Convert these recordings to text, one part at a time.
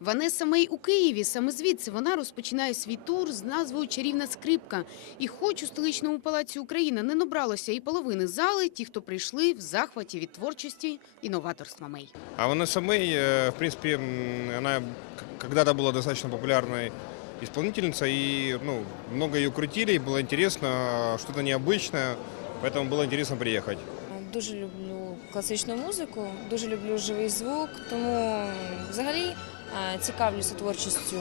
Ванеса Мей у Києві. Саме звідси вона розпочинає свій тур з назвою Чарівна скрипка. І хоч у столичному палаці Україна не набралося і половини зали, ті, хто прийшли в захваті від творчості і новаторства Мей. А Ванесса Мэй, э, в принципе, м, она к- когда-то была достаточно популярной исполнительницей, и ну, много ее крутили, и было интересно, что-то необычное, поэтому было интересно приехать. Дуже люблю класичну музику, дуже люблю живий звук, тому взагалі е, цікавлюся творчістю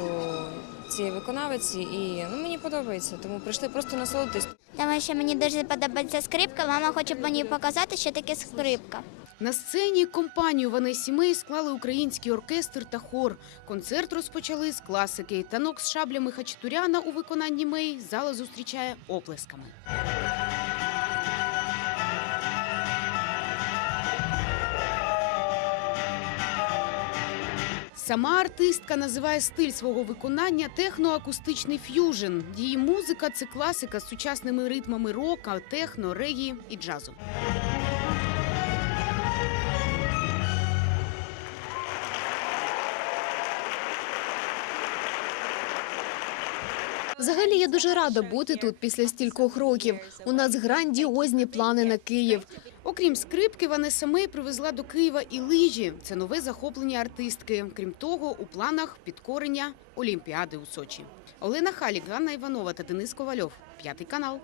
цієї виконавиці і ну, мені подобається, тому прийшли просто насолодитись. Тому що мені дуже подобається скрипка. Мама хоче мені показати, що таке скрипка. На сцені компанію Ванесі Мей склали український оркестр та хор. Концерт розпочали з класики. Танок з шаблями Хачатуряна у виконанні Мей зала зустрічає оплесками. Сама артистка називає стиль свого виконання техноакустичний ф'южн. Її музика це класика з сучасними ритмами рока, техно, регі і джазу. Взагалі, я дуже рада бути тут після стількох років. У нас грандіозні плани на Київ. Окрім скрипки, Ванеса саме привезла до Києва і лижі. Це нове захоплення артистки. Крім того, у планах підкорення Олімпіади у Сочі. Олена Халік, Ганна Іванова та Денис Ковальов. П'ятий канал.